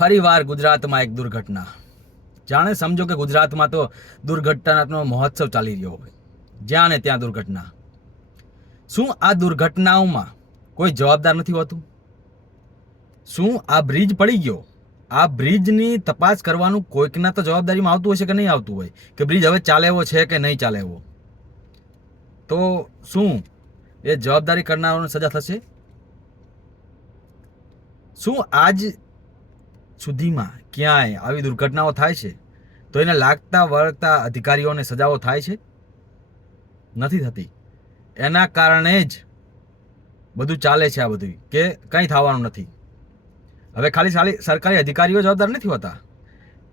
ફરીવાર ગુજરાતમાં એક દુર્ઘટના. જાણે સમજો કે ગુજરાતમાં તો દુર્ઘટનાનો મહોત્સવ ચાલી રહ્યો હોય. જ્યાં ને ત્યાં દુર્ઘટના. શું આ દુર્ઘટનાઓમાં કોઈ જવાબદાર નથી હોતું? શું આ બ્રિજ પડી ગયો? આ બ્રિજની તપાસ કરવાનું કોઈકના તો જવાબદારીમાં આવતું હશે કે નહીં આવતું હોય? કે બ્રિજ હવે ચાલે એવો છે કે નહીં ચાલે એવો તો શું એ જવાબદારી કરનારાઓને સજા થશે? શું આજ સુધીમાં ક્યાંય આવી દુર્ઘટનાઓ થાય છે, તો એને લાગતા વળગતા અધિકારીઓને સજાઓ થાય છે? નથી થતી. એના કારણે જ બધું ચાલે છે આ બધું, કે કંઈ થવાનું નથી. હવે ખાલી ખાલી સરકારી અધિકારીઓ જવાબદાર નથી હોતા?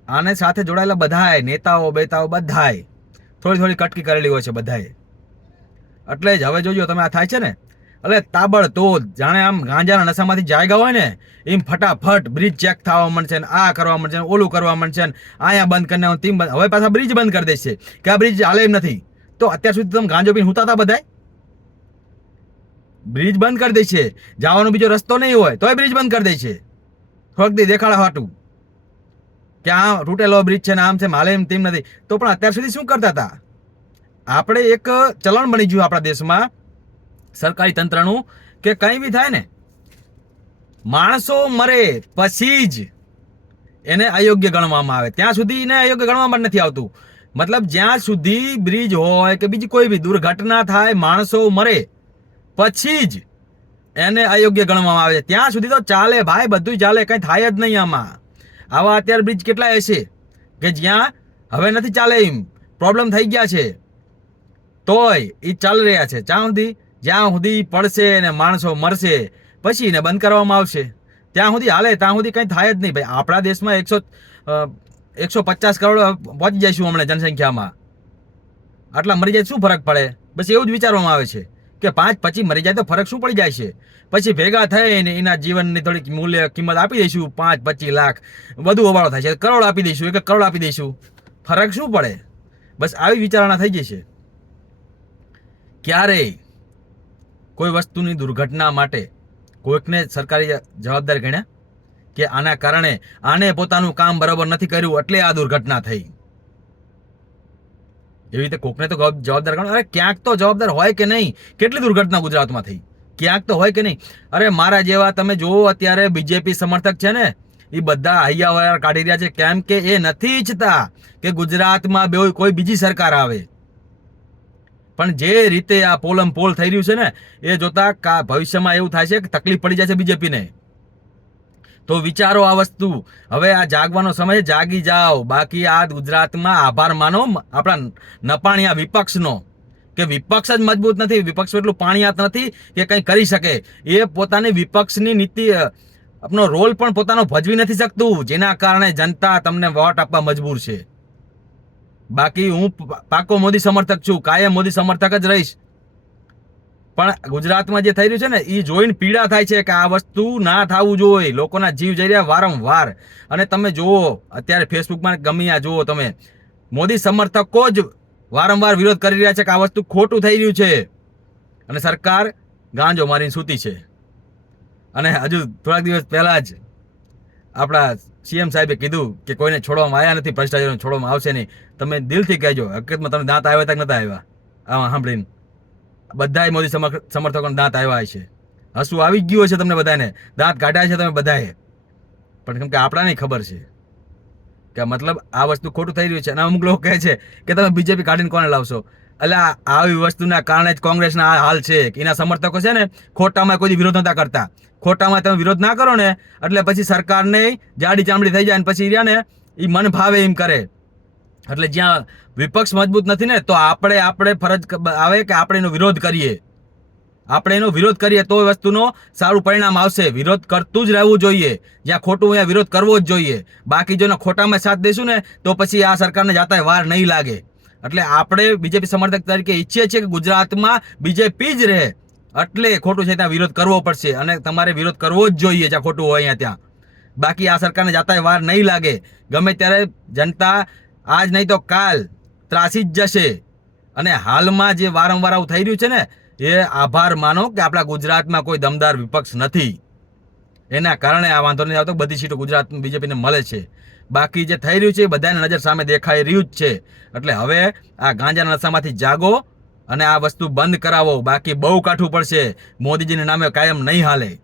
આને સાથે જોડાયેલા બધાએ નેતાઓ, બેતાઓ બધાએ થોડી થોડી કટકી કરેલી હોય છે બધાએ. એટલે જ હવે જોજો, તમે આ થાય છે ને? એટલે તાબડતોડ, જાણે આમ ગાંજાના નશામાંથી જાગ્યા હોય ને, એમ ફટાફટ બ્રિજ ચેક થવા માંડશે ને, આ કરવા માંડશે ને, ઓલું કરવા માંડશે ને અહીંયા બંધ કરીને તેમ બંધ. હવે પાછા બ્રિજ બંધ કરી દેશે. કે આ બ્રિજ હાલે એમ નથી. તો અત્યાર સુધી તમે ગાંજો પીને હતા બધાય? બ્રિજ બંધ કરી દેશે. જવાનો બીજો રસ્તો નહીં હોય, તોય બ્રિજ બંધ કરી દેશે. થોડક દી દેખાડા હાટું. કે આ તૂટેલો બ્રિજ છે ને, આમ છે માલે એમ તેમ નથી. તો પણ અત્યાર સુધી શું કરતા હતા? આપણે એક ચલણ બની ગયું આપણા દેશમાં. સરકારી તંત્રનું, કે કંઈ બી થાય ને, માણસો મરે પછી જ એને અયોગ્ય ગણવામાં આવે. ત્યાં સુધી એને અયોગ્ય ગણવામાં નથી આવતું. મતલબ જ્યાં સુધી બ્રિજ હોય કે બીજી કોઈ બી દુર્ઘટના થાય, માણસો મરે પછી જ એને અયોગ્ય ગણવામાં આવે છે. ત્યાં સુધી તો ચાલે ભાઈ બધું ચાલે, કંઈ થાય જ નહીં આમાં. આવા અત્યારે બ્રિજ કેટલા હશે? કે જ્યાં હવે નથી ચાલે એમ. પ્રોબ્લેમ થઈ ગયા છે. તોય એ ચાલી રહ્યા છે. સુધી જ્યાં સુધી પડશે ને માણસો મરશે, પછી એને બંધ કરવામાં આવશે. ત્યાં સુધી હાલે, ત્યાં સુધી કંઈ થાય જ નહીં. ભાઈ, આપણા દેશમાં એકસો એકસો પચાસ કરોડ પહોંચી જઈશું હમણાં જનસંખ્યામાં? આટલા મરી જાય શું ફરક પડે? બસ એવું જ વિચારવામાં આવે છે કે પાંચ પછી મરી જાય તો ફરક શું પડી જાય છે? પછી ભેગા થઈને એના જીવનની થોડીક મૂલ્ય કિંમત આપી દઈશું, પાંચ પચીસ લાખ. વધુ હોબાળો થાય છે. કરોડ આપી દઈશું, એક કરોડ આપી દઈશું. ફરક શું પડે? બસ આવી વિચારણા થઈ જશે ક્યારેય કોઈ વસ્તુની દુર્ઘટના માટે કોઈકને સરકારી જવાબદાર ગણ્યા? કે આના કારણે આને પોતાનું કામ બરાબર નથી કર્યું એટલે આ દુર્ઘટના થઈ? એવી રીતે કોકને તો જવાબદાર ગણો. અરે ક્યાંક તો જવાબદાર હોય કે નહીં? કેટલી દુર્ઘટના ગુજરાતમાં થઈ? ક્યાંક તો હોય કે નહીં? અરે મારા જેવા તમે જુઓ, અત્યારે બીજેપી સમર્થક છે ને એ બધા હૈયા વૈયા કાઢી રહ્યા છે. કેમ કે એ નથી ઈચ્છતા કે ગુજરાતમાં બે કોઈ બીજી સરકાર આવે. પણ જે રીતે આ પોલમ પોલ થઈ રહ્યું છે ને, એ જોતા ભવિષ્યમાં એવું થાય છે કે તકલીફ પડી જાય છે બીજેપીને? તો વિચારો આ વસ્તુ. હવે આ જાગવાનો સમય જાગી જાઓ. બાકી આ ગુજરાતમાં આભાર માનો આપણા નપાણિયા વિપક્ષનો. કે વિપક્ષ જ મજબૂત નથી, વિપક્ષ એટલું પાણીયાત નથી કે કંઈ કરી શકે. એ પોતાની વિપક્ષની નીતિ આપનો રોલ પણ પોતાનો ભજવી નથી શકતું. જેના કારણે જનતા તમને વોટ આપવા મજબૂર છે. બાકી હું પાકો મોદી સમર્થક છું, કાયમ મોદી સમર્થક જ રહીશ. પણ ગુજરાતમાં જે થઈ રહ્યું છે ને એ જોઈને પીડા થાય છે કે આ વસ્તુ ના થવું જોઈએ. લોકોના જીવ જઈ રહ્યા વારંવાર. અને તમે જુઓ, અત્યારે ફેસબુકમાં ગમી આ જુઓ તમે. મોદી સમર્થકો જ વારંવાર વિરોધ કરી રહ્યા છે કે આ વસ્તુ ખોટું થઈ રહ્યું છે. અને સરકાર ગાંજો મારીને સૂતી છે. અને હજુ થોડાક દિવસ પહેલાં જ આપણા સીએમ સાહેબે કીધું કે કોઈને છોડવામાં આવ્યા નથી, ભ્રષ્ટાચારને છોડવામાં આવશે નહીં. તમે દિલથી કહેજો, હકીકતમાં તમે દાંત આવ્યા તક નતા આવ્યા. આમાં સાંભળીને. બધાય મોદી સમર્થ- સમર્થકોને દાંત આવ્યા છે હસવું આવી ગયું હશે તમને બધાને દાંત કાઢ્યા છે તમે બધાએ પણ કેમ કે આપણાને ખબર છે કે મતલબ આ વસ્તુ ખોટું થઈ રહ્યું છે. અને અમુક લોકો કહે છે કે તમે બીજેપી કાઢીને કોને લાવશો? એટલે આવી વસ્તુના કારણે જ કોંગ્રેસના હાલ છે કે એના સમર્થકો છે ને, ખોટામાં કોઈ વિરોધ નતા કરતા. ખોટામાં તમે વિરોધ ના કરો ને, એટલે પછી સરકારને જાડી ચામડી થઈ જાય ને પછી રહ્યા ને એ મન ભાવે એમ કરે. એટલે જ્યાં વિપક્ષ મજબૂત નથી ને, તો આપણે આપણે ફરજ આવે કે આપણે એનો વિરોધ કરીએ. આપણે એનો વિરોધ કરીએ તો વસ્તુનો સારું પરિણામ આવશે. વિરોધ કરતું જ રહેવું જોઈએ. જ્યાં ખોટું અહીંયા વિરોધ કરવો જ જોઈએ. બાકી જો ખોટામાં સાથ દઈશું ને, તો પછી આ સરકારને જાતા વાર નહીં લાગે. એટલે આપણે બીજેપી સમર્થક તરીકે ઈચ્છીએ છીએ કે ગુજરાતમાં બીજેપી જ રહે. એટલે ખોટું છે, ત્યાં વિરોધ કરવો પડશે અને તમારે વિરોધ કરવો જ જોઈએ જ્યાં ખોટું હોય અહીંયા ત્યાં. બાકી આ સરકારને જાતા વાર નહીં લાગે. ગમે ત્યારે જનતા, આજ નહીં તો કાલ ત્રાસી જ જશે. અને હાલમાં જે વારંવાર આવું થઈ રહ્યું છે ને, એ આભાર માનો કે આપણા ગુજરાતમાં કોઈ દમદાર વિપક્ષ નથી. એના કારણે આ વાંધો નહીં આવતો. બધી સીટો ગુજરાત બીજેપીને મળે છે. બાકી જે થઈ રહ્યું છે એ બધાને નજર સામે દેખાઈ રહ્યું જ છે. એટલે હવે આ ગાંજાના નશામાંથી જાગો અને આ વસ્તુ બંધ કરાવો. બાકી બહુ કાઠું પડશે. મોદીજીના નામે કાયમ નહીં હાલે.